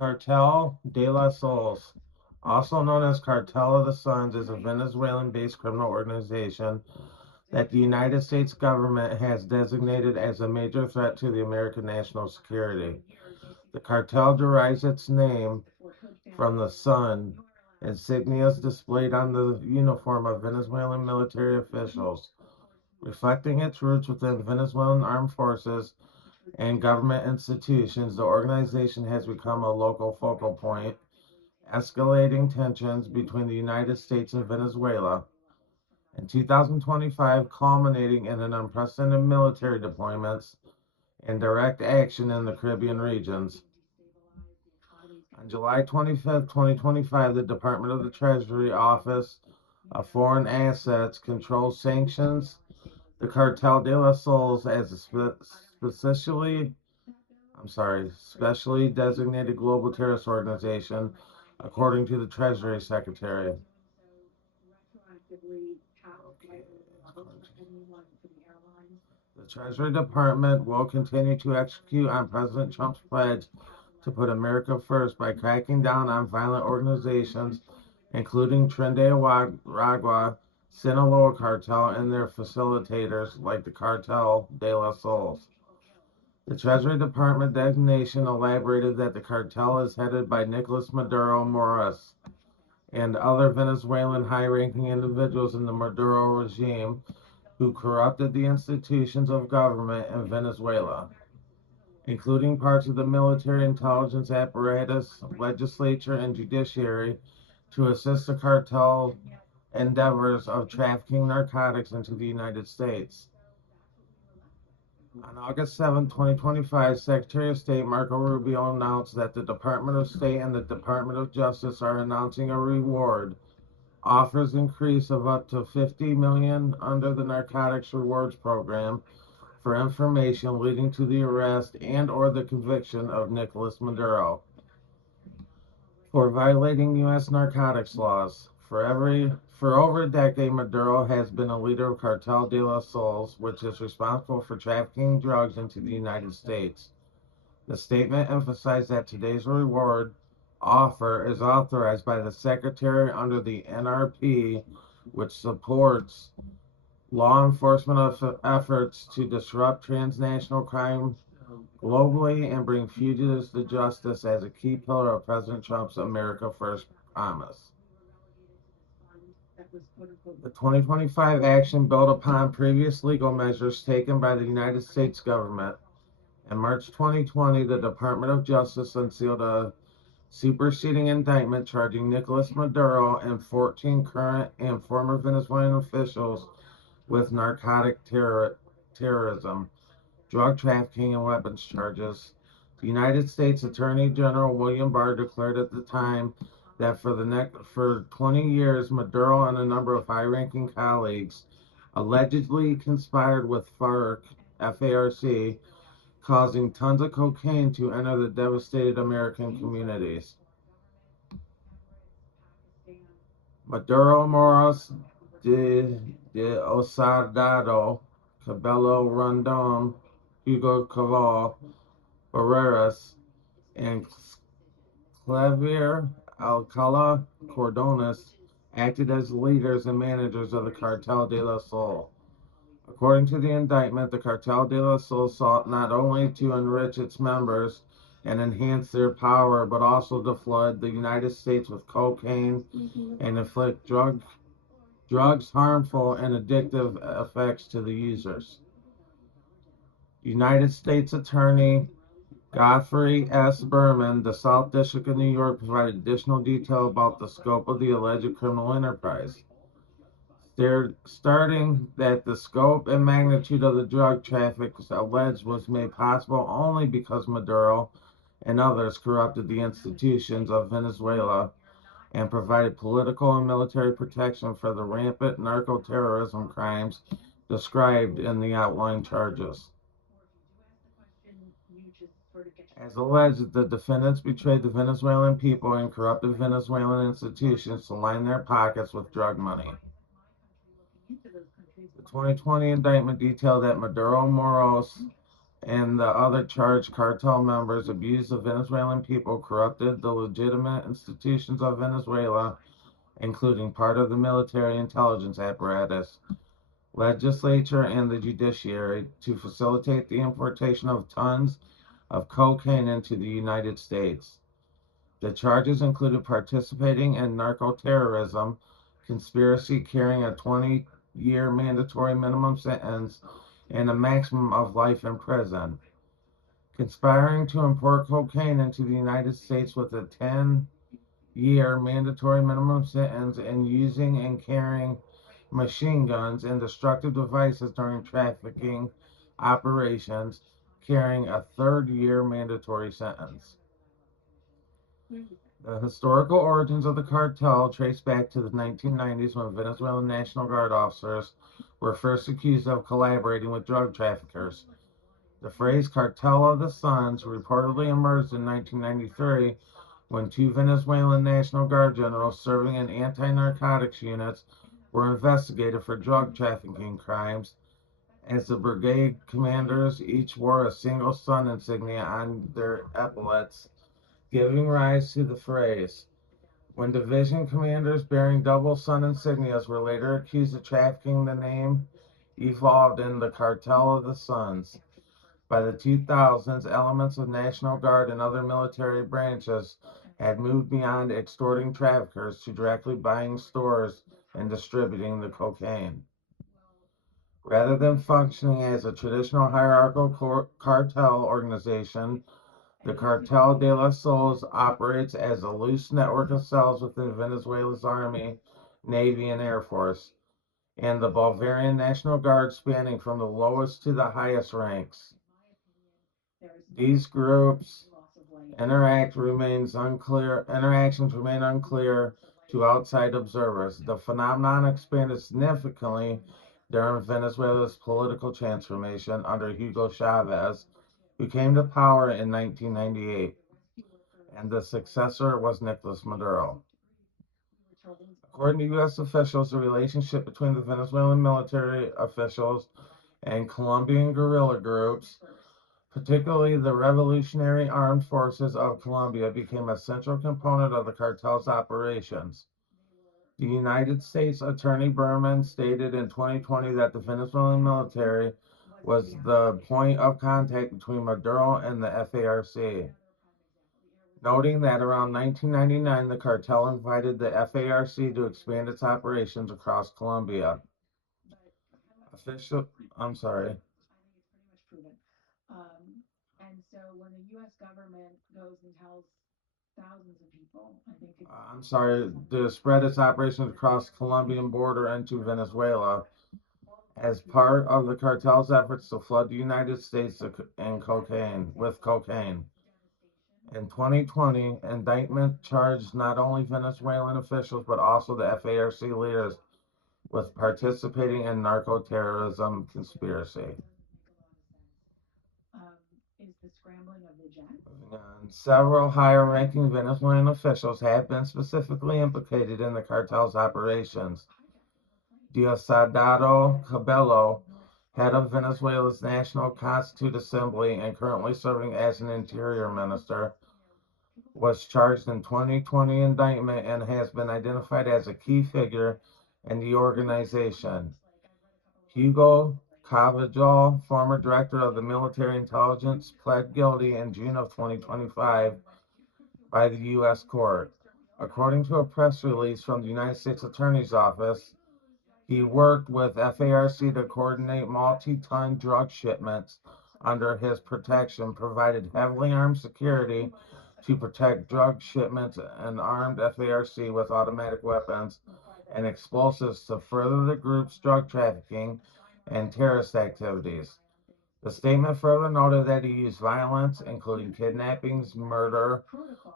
Cartel de los Soles, also known as Cartel of the Suns, is a Venezuelan-based criminal organization that the United States government has designated as a major threat to the American national security. The cartel derives its name from the sun, insignias displayed on the uniform of Venezuelan military officials, reflecting its roots within Venezuelan armed forces and government institutions. The organization has become a local focal point, escalating tensions between the United States and Venezuela. In 2025, culminating in an unprecedented military deployments and direct action in the Caribbean regions. On July 25th, 2025, the Department of the Treasury Office of Foreign Assets controls sanctions the Cartel de los Soles as a specially designated global terrorist organization, according to the Treasury Secretary. The Treasury Department will continue to execute on President Trump's pledge to put America first by cracking down on violent organizations, including Tren de Aragua, Sinaloa Cartel, and their facilitators like the Cartel de los Soles. The Treasury Department designation elaborated that the cartel is headed by Nicolas Maduro Moras and other Venezuelan high-ranking individuals in the Maduro regime who corrupted the institutions of government in Venezuela, including parts of the military intelligence apparatus, legislature, and judiciary, to assist the cartel endeavors of trafficking narcotics into the United States. On August 7, 2025, Secretary of State Marco Rubio announced that the Department of State and the Department of Justice are announcing a reward offers increase of up to 50 million under the Narcotics Rewards Program for information leading to the arrest and or the conviction of Nicolas Maduro for violating U.S. narcotics laws. For over a decade, Maduro has been a leader of Cartel de los Soles, which is responsible for trafficking drugs into the United States. The statement emphasized that today's reward offer is authorized by the Secretary under the NRP, which supports law enforcement efforts to disrupt transnational crime globally and bring fugitives to justice as a key pillar of President Trump's America First promise. The 2025 action built upon previous legal measures taken by the United States government. In March 2020, the Department of Justice unsealed a superseding indictment charging Nicolas Maduro and 14 current and former Venezuelan officials with terrorism, drug trafficking, and weapons charges. The United States Attorney General William Barr declared at the time that for 20 years, Maduro and a number of high-ranking colleagues allegedly conspired with FARC, causing tons of cocaine to enter the devastated American communities. Maduro Moros de Osardado, Cabello Rondon, Hugo Caval, Barreras, and Clavier Alcala Cordones acted as leaders and managers of the Cartel de la Sol. According to the indictment, the Cartel de la Sol sought not only to enrich its members and enhance their power, but also to flood the United States with cocaine and inflict drugs harmful and addictive effects to the users. United States Attorney Godfrey S. Berman, the South District of New York, provided additional detail about the scope of the alleged criminal enterprise. Starting that the scope and magnitude of the drug traffic alleged was made possible only because Maduro and others corrupted the institutions of Venezuela and provided political and military protection for the rampant narco-terrorism crimes described in the outlined charges. As alleged, the defendants betrayed the Venezuelan people and corrupted Venezuelan institutions to line their pockets with drug money. The 2020 indictment detailed that Maduro Moros and the other charged cartel members abused the Venezuelan people, corrupted the legitimate institutions of Venezuela, including part of the military intelligence apparatus, legislature, and the judiciary, to facilitate the importation of tons of cocaine into the United States. The charges included participating in narco-terrorism, conspiracy carrying a 20-year mandatory minimum sentence, and a maximum of life in prison, conspiring to import cocaine into the United States with a 10-year mandatory minimum sentence, and using and carrying machine guns and destructive devices during trafficking operations, carrying a 3rd-year mandatory sentence. The historical origins of the cartel trace back to the 1990s when Venezuelan National Guard officers were first accused of collaborating with drug traffickers. The phrase "Cartel of the Suns" reportedly emerged in 1993 when 2 Venezuelan National Guard generals serving in anti-narcotics units were investigated for drug trafficking crimes, as the brigade commanders each wore a single sun insignia on their epaulets, giving rise to the phrase. When division commanders bearing double sun insignias were later accused of trafficking, the name evolved in the Cartel of the Suns. By the 2000s, elements of National Guard and other military branches had moved beyond extorting traffickers to directly buying stores and distributing the cocaine. Rather than functioning as a traditional hierarchical cartel organization, the Cartel de las Soles operates as a loose network of cells within Venezuela's Army, Navy, and Air Force, and the Bolivarian National Guard spanning from the lowest to the highest ranks. These groups' interactions remain unclear to outside observers. The phenomenon expanded significantly during Venezuela's political transformation under Hugo Chavez, who came to power in 1998, and the successor was Nicolas Maduro. According to U.S. officials, the relationship between the Venezuelan military officials and Colombian guerrilla groups, particularly the Revolutionary Armed Forces of Colombia, became a central component of the cartel's operations. The United States Attorney Berman stated in 2020 that the Venezuelan military was the point of contact between Maduro and the FARC, noting that around 1999 the cartel invited the FARC to expand its operations across Colombia. Official, I'm sorry. I'm sorry, to spread its operations across the Colombian border into Venezuela as part of the cartel's efforts to flood the United States with cocaine. In 2020, indictment charged not only Venezuelan officials but also the FARC leaders with participating in narco-terrorism conspiracy. Several higher-ranking Venezuelan officials have been specifically implicated in the cartel's operations. Diosdado Cabello, head of Venezuela's National Constituent Assembly and currently serving as an interior minister, was charged in 2020 indictment and has been identified as a key figure in the organization. Hugo Cavajal, former director of the military intelligence, pled guilty in June of 2025 by the U.S. court. According to a press release from the United States Attorney's Office, he worked with FARC to coordinate multi-ton drug shipments under his protection, provided heavily armed security to protect drug shipments, and armed FARC with automatic weapons and explosives to further the group's drug trafficking and terrorist activities. The statement further noted that he used violence, including kidnappings, murder,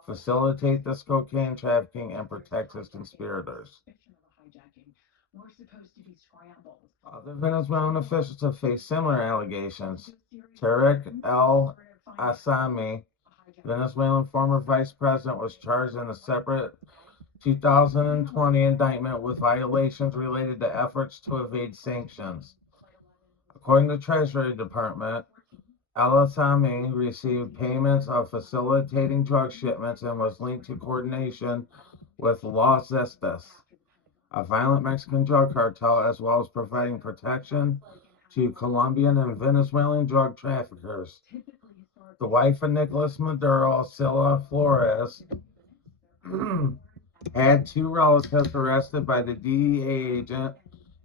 facilitate this cocaine trafficking, and protect his conspirators. Other Venezuelan officials have faced similar allegations. Tarek El Asami, Venezuelan former vice president, was charged in a separate 2020 indictment with violations related to efforts to evade sanctions. According to the Treasury Department, El-Assami received payments of facilitating drug shipments and was linked to coordination with Los Zetas, a violent Mexican drug cartel, as well as providing protection to Colombian and Venezuelan drug traffickers. The wife of Nicolas Maduro, Sila Flores, had two relatives arrested by the DEA agent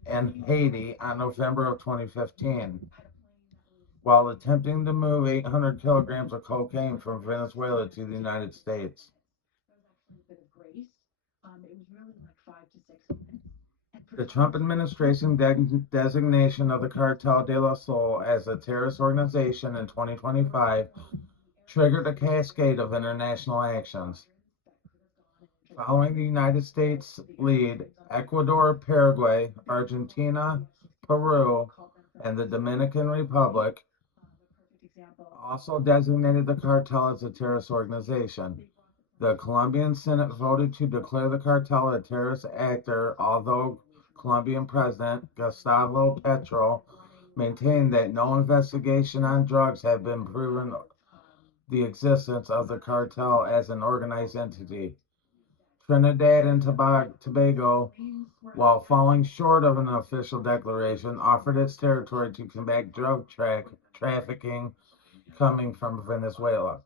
in Haiti on November of 2015 while attempting to move 800 kilograms of cocaine from Venezuela to the United States. The Trump administration designation of the Cartel de la Sol as a terrorist organization in 2025 triggered a cascade of international actions. Following the United States lead, Ecuador, Paraguay, Argentina, Peru, and the Dominican Republic also designated the cartel as a terrorist organization. The Colombian Senate voted to declare the cartel a terrorist actor, although Colombian President Gustavo Petro maintained that no investigation on drugs had been proven the existence of the cartel as an organized entity. Trinidad and Tobago, while falling short of an official declaration, offered its territory to combat drug trafficking coming from Venezuela.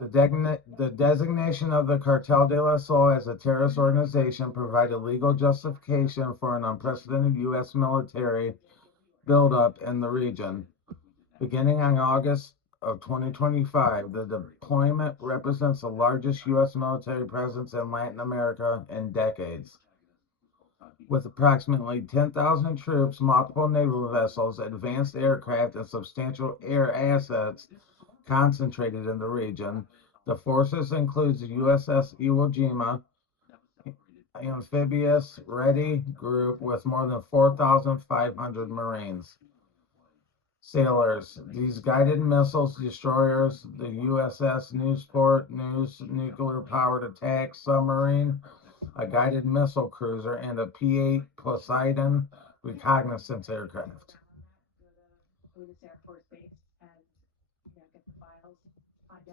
The designation of the Cartel de la Sol as a terrorist organization provided legal justification for an unprecedented U.S. military buildup in the region. Beginning on August of 2025, the deployment represents the largest U.S. military presence in Latin America in decades. With approximately 10,000 troops, multiple naval vessels, advanced aircraft, and substantial air assets concentrated in the region, the forces include the USS Iwo Jima amphibious ready group with more than 4,500 Marines. Sailors. These guided missiles destroyers, the USS Newport News nuclear-powered attack submarine, a guided missile cruiser, and a P-8 Poseidon reconnaissance aircraft.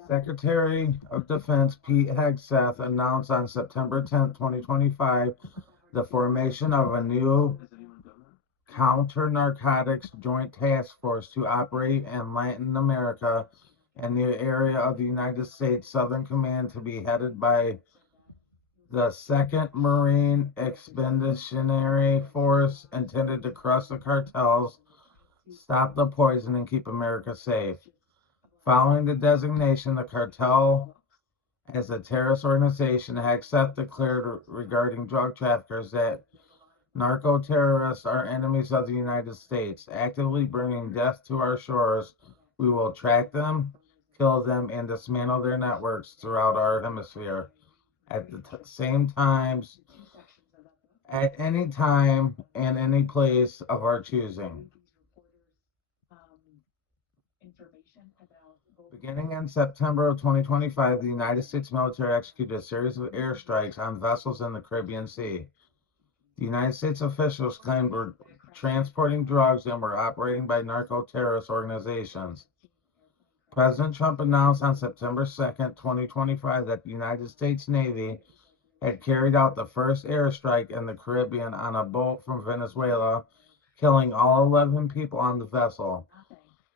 Secretary of Defense Pete Hegseth announced on September 10, 2025, the formation of a new counter-narcotics joint task force to operate in Latin America and the area of the United States Southern Command, to be headed by the 2nd Marine Expeditionary Force, intended to crush the cartels, stop the poison, and keep America safe. Following the designation, the cartel as a terrorist organization, Hegseth declared regarding drug traffickers that narco-terrorists are enemies of the United States, actively bringing death to our shores. We will track them, kill them, and dismantle their networks throughout our hemisphere at the same times, at any time and any place of our choosing. Beginning in September of 2025, the United States military executed a series of airstrikes on vessels in the Caribbean Sea. The United States officials claimed were transporting drugs and were operating by narco-terrorist organizations. President Trump announced on September 2nd, 2025, that the United States Navy had carried out the first airstrike in the Caribbean on a boat from Venezuela, killing all 11 people on the vessel.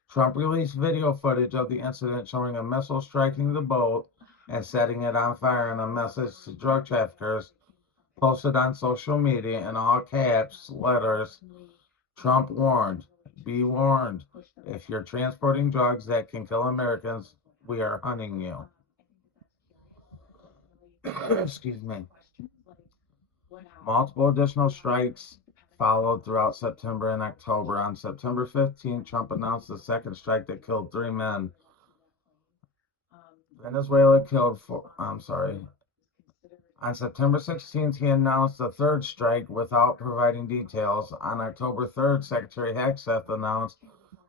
Trump released video footage of the incident showing a missile striking the boat and setting it on fire, in a message to drug traffickers posted on social media in all caps letters. Trump warned, "Be warned, if you're transporting drugs that can kill Americans, we are hunting you." Excuse me. Multiple additional strikes followed throughout September and October. On September 15th, Trump announced the second strike that killed 3 men. Venezuela killed four. I'm sorry. On September 16th, he announced the third strike without providing details. On October 3rd, Secretary Hegseth announced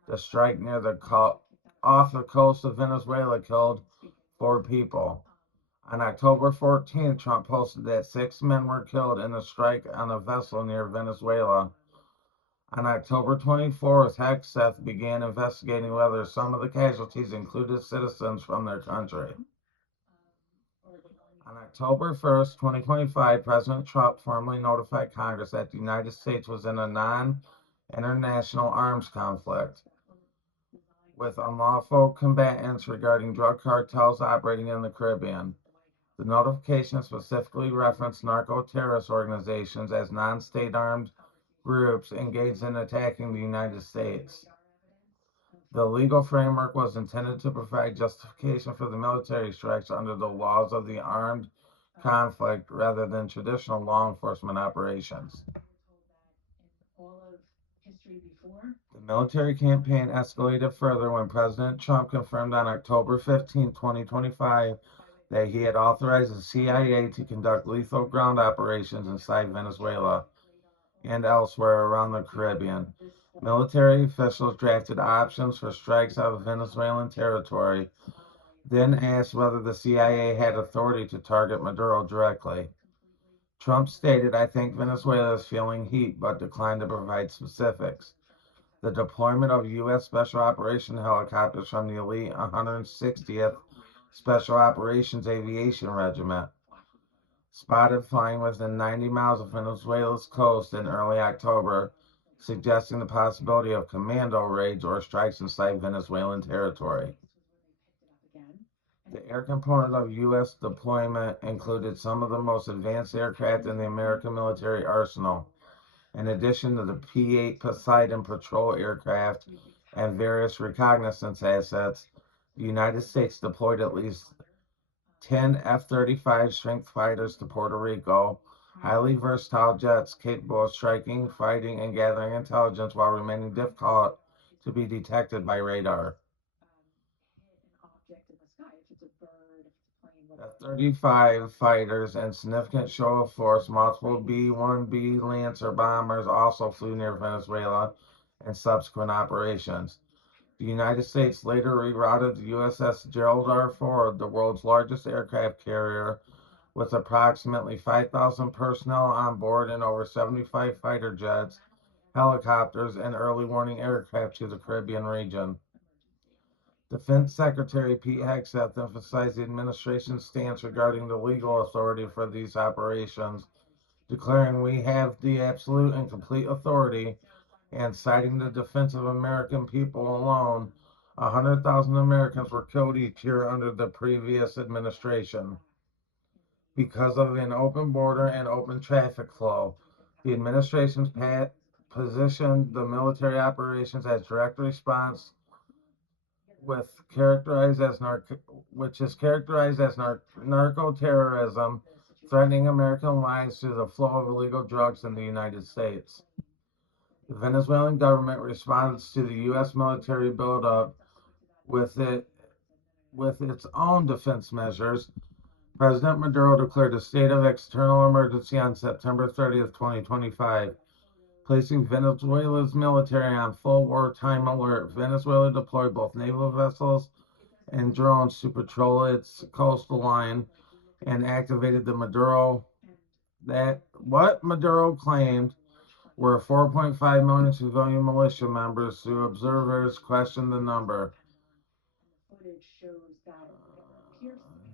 the strike near off the coast of Venezuela killed 4 people. On October 14th, Trump posted that 6 men were killed in a strike on a vessel near Venezuela. On October 24th, Hegseth began investigating whether some of the casualties included citizens from their country. On October 1st, 2025, President Trump formally notified Congress that the United States was in a non-international arms conflict with unlawful combatants regarding drug cartels operating in the Caribbean. The notification specifically referenced narco-terrorist organizations as non-state armed groups engaged in attacking the United States. The legal framework was intended to provide justification for the military strikes under the laws of the armed conflict rather than traditional law enforcement operations. The military campaign escalated further when President Trump confirmed on October 15, 2025, that he had authorized the CIA to conduct lethal ground operations inside Venezuela and elsewhere around the Caribbean. Military officials drafted options for strikes out of Venezuelan territory, then asked whether the CIA had authority to target Maduro directly. Trump stated, "I think Venezuela is feeling heat," but declined to provide specifics. The deployment of U.S. Special Operations helicopters from the elite 160th Special Operations Aviation Regiment spotted flying within 90 miles of Venezuela's coast in early October, suggesting the possibility of commando raids or strikes inside Venezuelan territory. The air component of U.S. deployment included some of the most advanced aircraft in the American military arsenal, in addition to the P-8 Poseidon patrol aircraft and various reconnaissance assets. The United States deployed at least 10 F-35 strength fighters to Puerto Rico, highly versatile jets capable of striking, fighting, and gathering intelligence while remaining difficult to be detected by radar. F-35 fighters and significant show of force, multiple B-1B Lancer bombers also flew near Venezuela in subsequent operations. The United States later rerouted the USS Gerald R. Ford, the world's largest aircraft carrier, with approximately 5,000 personnel on board and over 75 fighter jets, helicopters, and early warning aircraft to the Caribbean region. Defense Secretary Pete Hegseth emphasized the administration's stance regarding the legal authority for these operations, declaring, "We have the absolute and complete authority," and citing the defense of American people alone. 100,000 Americans were killed each year under the previous administration because of an open border and open traffic flow. The administration's positioned the military operations as direct response with which is characterized as narco-terrorism, threatening American lives through the flow of illegal drugs in the United States. The Venezuelan government responds to the U.S. military buildup with its own defense measures. President Maduro declared a state of external emergency on September 30th, 2025, placing Venezuela's military on full wartime alert. Venezuela deployed both naval vessels and drones to patrol its coastal line and activated the what Maduro claimed were 4.5 million civilian militia members, who observers questioned the number.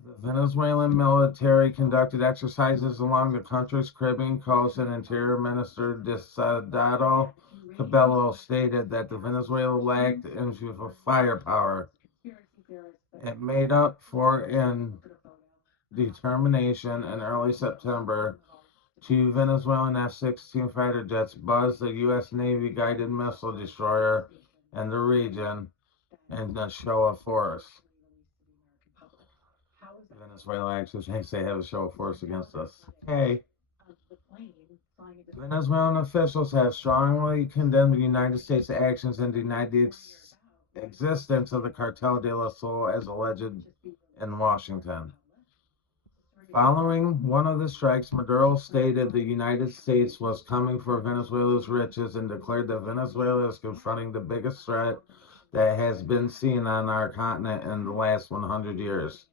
The Venezuelan military conducted exercises along the country's Caribbean coast, and Interior Minister Diosdado Cabello stated that the Venezuela lacked into firepower. It made up for in determination. In early September, two Venezuelan F-16 fighter jets buzzed the U.S. Navy guided missile destroyer in the region in a show of force. Venezuela actually thinks they have a show of force against us. Hey. Venezuelan officials have strongly condemned the United States' actions and denied the existence of the Cartel de la Sol as alleged in Washington. Following one of the strikes, Maduro stated the United States was coming for Venezuela's riches and declared that Venezuela is confronting the biggest threat that has been seen on our continent in the last 100 years.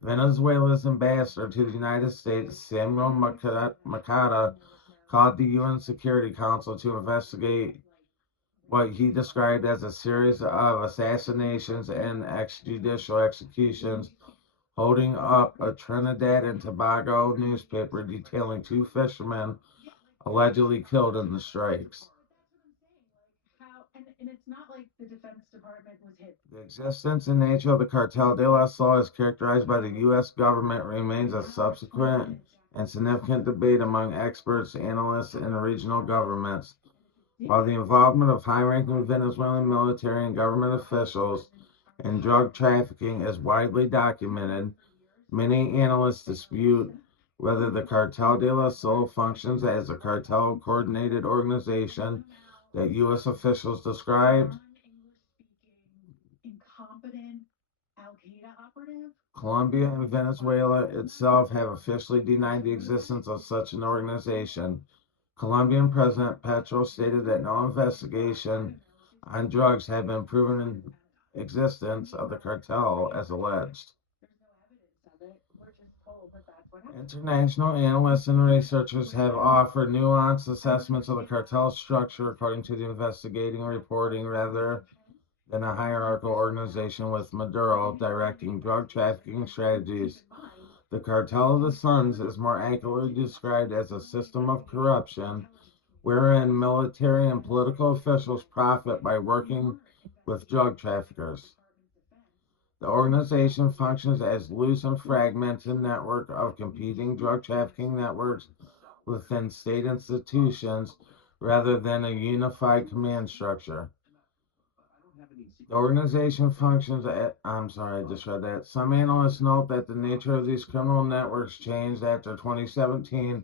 Venezuela's ambassador to the United States, Samuel Makata, called the UN Security Council to investigate what he described as a series of assassinations and extrajudicial executions, holding up a Trinidad and Tobago newspaper detailing two fishermen allegedly killed in the strikes. The existence and nature of the Cartel de la Sol as characterized by the U.S. government remains a subsequent and significant debate among experts, analysts, and regional governments. While the involvement of high-ranking Venezuelan military and government officials in drug trafficking is widely documented, many analysts dispute whether the Cartel de la Sol functions as a cartel-coordinated organization that U.S. officials described. Colombia and Venezuela itself have officially denied the existence of such an organization. Colombian President Petro stated that no investigation on drugs had been proven in existence of the cartel as alleged. International analysts and researchers have offered nuanced assessments of the cartel structure according to the investigating reporting rather than a hierarchical organization with Maduro directing drug trafficking strategies. The Cartel of the Suns is more accurately described as a system of corruption wherein military and political officials profit by working with drug traffickers. The organization functions as a loose and fragmented network of competing drug trafficking networks within state institutions rather than a unified command structure. The organization functions at, I'm sorry, I just read that. Some analysts note that the nature of these criminal networks changed after 2017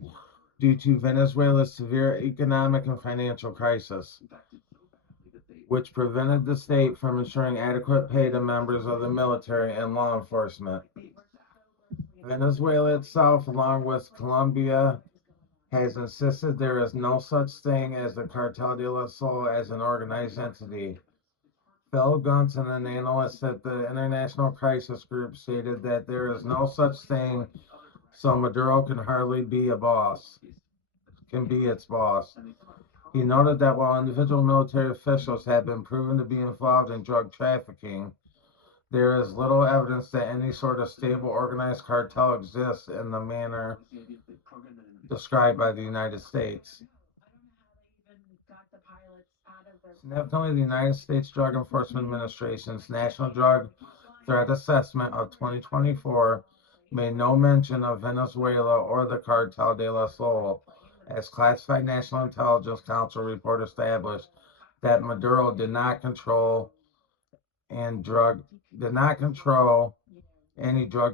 due to Venezuela's severe economic and financial crisis, which prevented the state from ensuring adequate pay to members of the military and law enforcement. Venezuela itself, along with Colombia, has insisted there is no such thing as the Cartel de la Sol as an organized entity. Phil Gunson, an analyst at the International Crisis Group, stated that there is no such thing, so Maduro can hardly be its boss. He noted that while individual military officials have been proven to be involved in drug trafficking, there is little evidence that any sort of stable organized cartel exists in the manner described by the United States. Significantly, the United States Drug Enforcement Administration's National Drug Threat Assessment of 2024 made no mention of Venezuela or the Cartel de la Sol, as classified National Intelligence Council report established that Maduro did not control any drug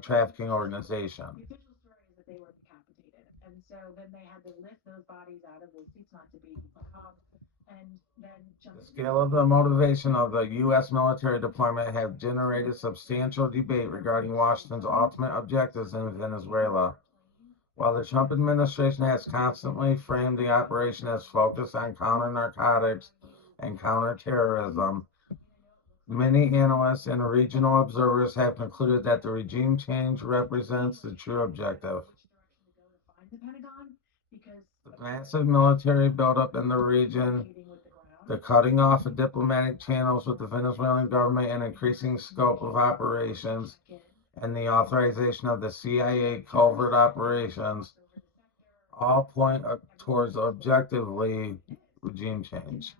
trafficking organization. The scale of the motivation of the U.S. military deployment have generated substantial debate regarding Washington's ultimate objectives in Venezuela. While the Trump administration has constantly framed the operation as focused on counter-narcotics and counter-terrorism, many analysts and regional observers have concluded that the regime change represents the true objective. The massive military buildup in the region, the cutting off of diplomatic channels with the Venezuelan government and increasing scope of operations, and the authorization of the CIA covert operations all point towards objectively regime change.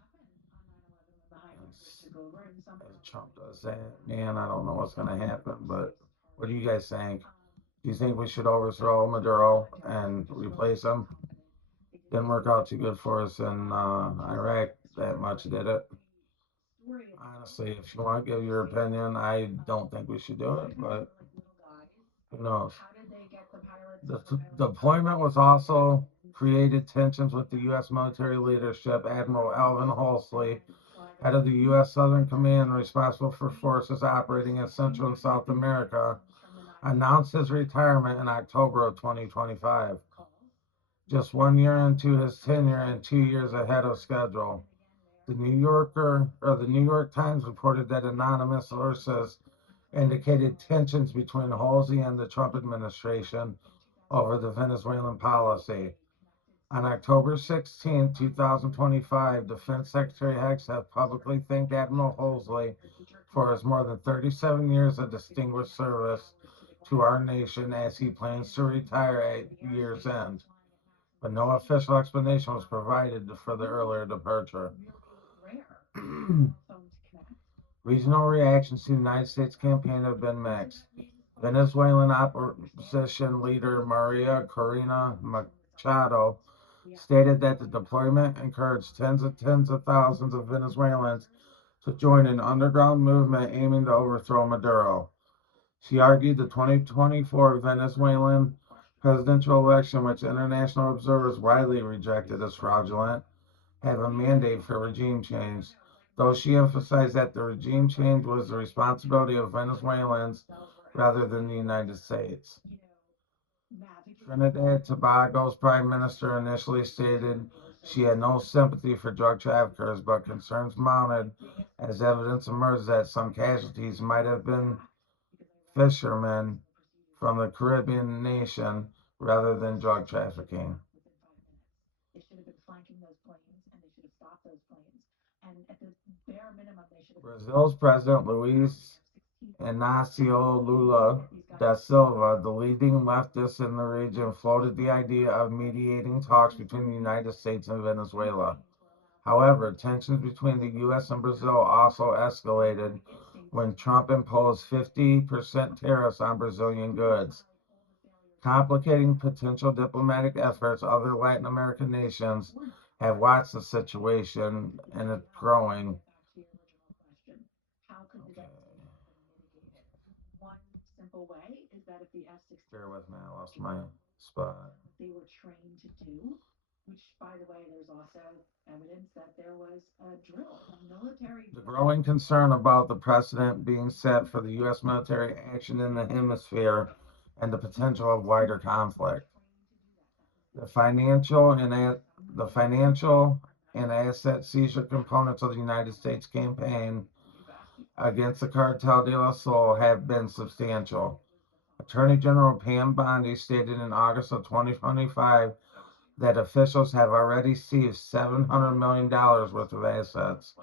As Trump does that, man, I don't know what's going to happen, but what do you guys think? Do you think we should overthrow Maduro and replace him? Didn't work out too good for us in Iraq that much, did it? Honestly, if you want to give your opinion, I don't think we should do it, but who knows? The deployment was also created tensions with the U.S. military leadership. Admiral Alvin Halsey, head of the U.S. Southern Command responsible for forces operating in Central and South America, announced his retirement in October of 2025, just 1 year into his tenure and 2 years ahead of schedule. The New York Times reported that anonymous sources indicated tensions between Halsey and the Trump administration over the Venezuelan policy. On October 16, 2025, Defense Secretary Hegseth publicly thanked Admiral Halsey for his more than 37 years of distinguished service to our nation as he plans to retire at year's end, but no official explanation was provided for the earlier departure. Regional reactions to the United States campaign have been mixed. Venezuelan opposition leader Maria Corina Machado stated that the deployment encouraged tens of thousands of Venezuelans to join an underground movement aiming to overthrow Maduro. She argued the 2024 Venezuelan presidential election, which international observers widely rejected as fraudulent, have a mandate for regime change, though she emphasized that the regime change was the responsibility of Venezuelans rather than the United States. Trinidad and Tobago's prime minister initially stated she had no sympathy for drug traffickers, but concerns mounted as evidence emerged that some casualties might have been fishermen from the Caribbean nation rather than drug trafficking. Brazil's President Luiz Inácio Lula da Silva, the leading leftist in the region, floated the idea of mediating talks between the United States and Venezuela. However, tensions between the U.S. and Brazil also escalated when Trump imposed 50% tariffs on Brazilian goods, complicating potential diplomatic efforts. Other Latin American nations have watched the situation and it's growing. Okay. Bear with me, I lost my spot. The growing concern about the precedent being set for the U.S. military action in the hemisphere and the potential of wider conflict. The financial and the financial and asset seizure components of the United States campaign against the Cartel de la Sol have been substantial. Attorney General Pam Bondi stated in August of 2025 that officials have already seized $700 million worth of assets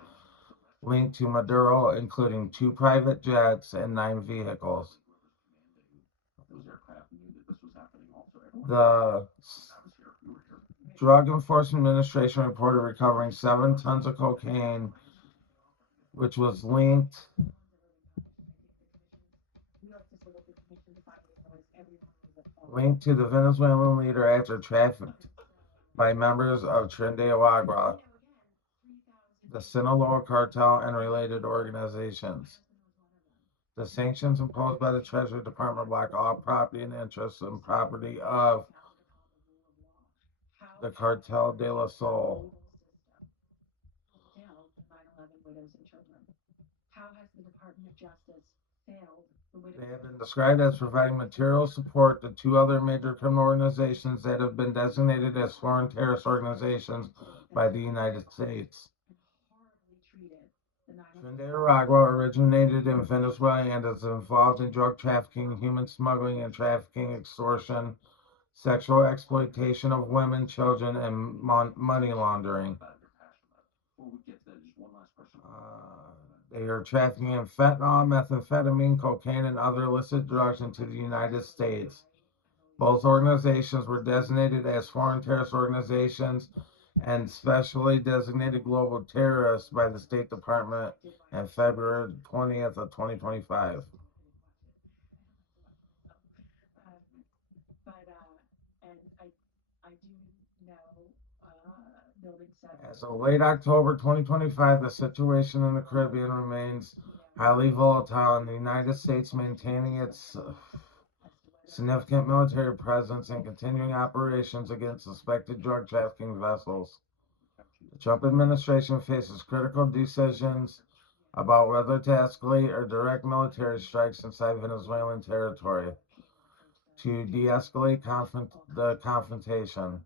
linked to Maduro, including 2 private jets and 9 vehicles. The Drug Enforcement Administration reported recovering 7 tons of cocaine, which was linked to the Venezuelan leader after trafficked by members of Trinidad, the Sinaloa cartel, and related organizations. The sanctions imposed by the Treasury Department block all property and interests and property of the Cartel de la Sol. They have been described as providing material support to 2 other major criminal organizations that have been designated as foreign terrorist organizations by the United States. Trinidad originated in Venezuela and is involved in drug trafficking, human smuggling and trafficking, extortion, sexual exploitation of women, children, and money laundering. They are trafficking in fentanyl, methamphetamine, cocaine, and other illicit drugs into the United States. Both organizations were designated as foreign terrorist organizations and specially designated global terrorists by the State Department on February 20th of 2025. As of late October 2025, the situation in the Caribbean remains highly volatile, and the United States maintaining its significant military presence and continuing operations against suspected drug trafficking vessels. The Trump administration faces critical decisions about whether to escalate or direct military strikes inside Venezuelan territory to de-escalate the confrontation.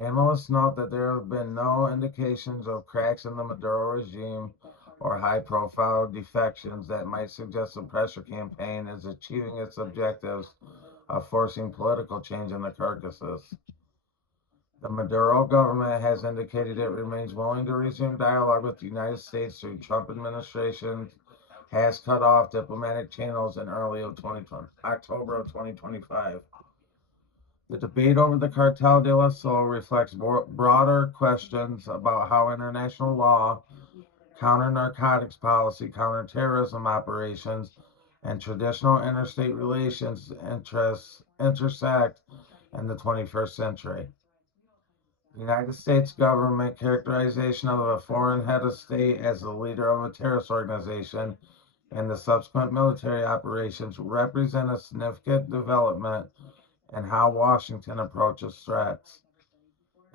Analysts note that there have been no indications of cracks in the Maduro regime or high-profile defections that might suggest the pressure campaign is achieving its objectives of forcing political change in the Caucasus. The Maduro government has indicated it remains willing to resume dialogue with the United States through Trump administration has cut off diplomatic channels in early of 2020, October of 2025. The debate over the Cartel de la Sol reflects broader questions about how international law, counter-narcotics policy, counter-terrorism operations, and traditional interstate relations interests intersect in the 21st century. The United States government characterization of a foreign head of state as the leader of a terrorist organization and the subsequent military operations represent a significant development in how Washington approaches threats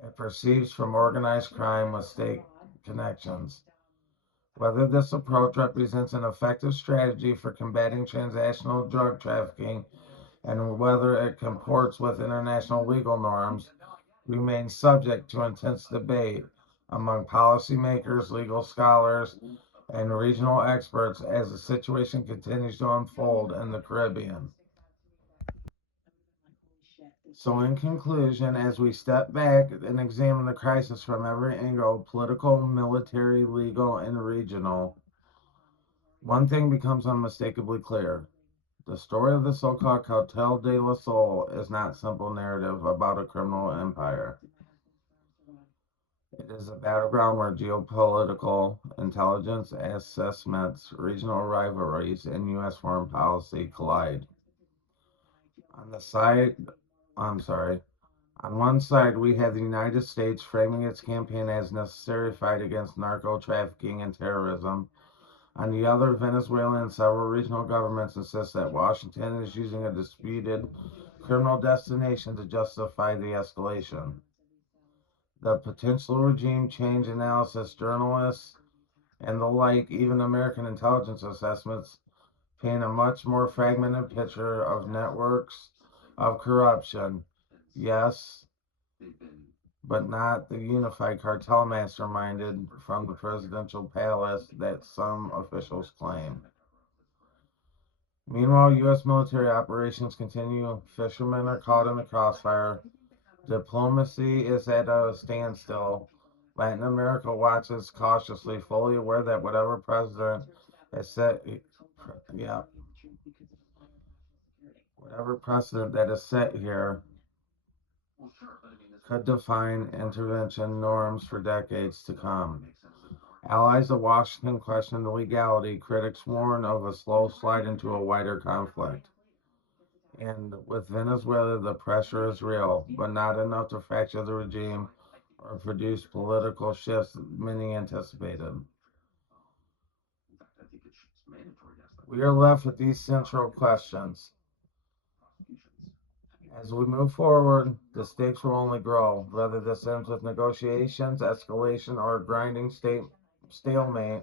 it perceives from organized crime with state connections. Whether this approach represents an effective strategy for combating transnational drug trafficking and whether it comports with international legal norms remains subject to intense debate among policymakers, legal scholars, and regional experts as the situation continues to unfold in the Caribbean. So, in conclusion, as we step back and examine the crisis from every angle political, military, legal, and regional one thing becomes unmistakably clear. The story of the so called Cartel de la Sol is not a simple narrative about a criminal empire. It is a battleground where geopolitical intelligence assessments, regional rivalries, and U.S. foreign policy collide. On the side, I'm sorry, on one side, we have the United States framing its campaign as necessary fight against narco trafficking and terrorism. On the other, Venezuela and several regional governments insist that Washington is using a disputed criminal destination to justify the escalation. The potential regime change analysis journalists and the like, even American intelligence assessments, paint a much more fragmented picture of networks of corruption. Yes, but not the unified cartel masterminded from the presidential palace that some officials claim. Meanwhile, U.S. military operations continue. Fishermen are caught in the crossfire. Diplomacy is at a standstill. Latin America watches cautiously, fully aware that whatever president is set, yeah, whatever precedent that is set here could define intervention norms for decades to come. Allies of Washington question the legality. Critics warn of a slow slide into a wider conflict. And with Venezuela, the pressure is real, but not enough to fracture the regime or produce political shifts many anticipated. We are left with these central questions. As we move forward, the stakes will only grow. Whether this ends with negotiations, escalation, or a grinding stalemate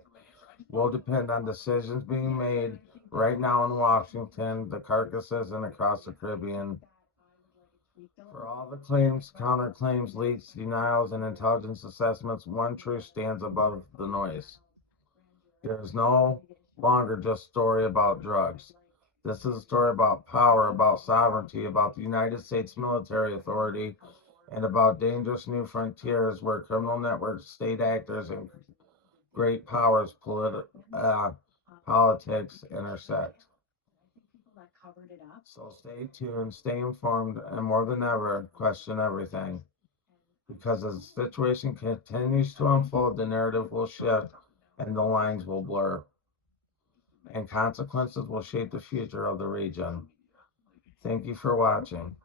will depend on decisions being made right now in Washington, the Caucasus, and across the Caribbean. For all the claims, counterclaims, leaks, denials, and intelligence assessments, one truth stands above the noise. There is no longer just a story about drugs. This is a story about power, about sovereignty, about the United States military authority, and about dangerous new frontiers where criminal networks, state actors, and great powers, politics intersect. So stay tuned, stay informed, and more than ever, question everything. Because as the situation continues to unfold, the narrative will shift and the lines will blur, and consequences will shape the future of the region. Thank you for watching.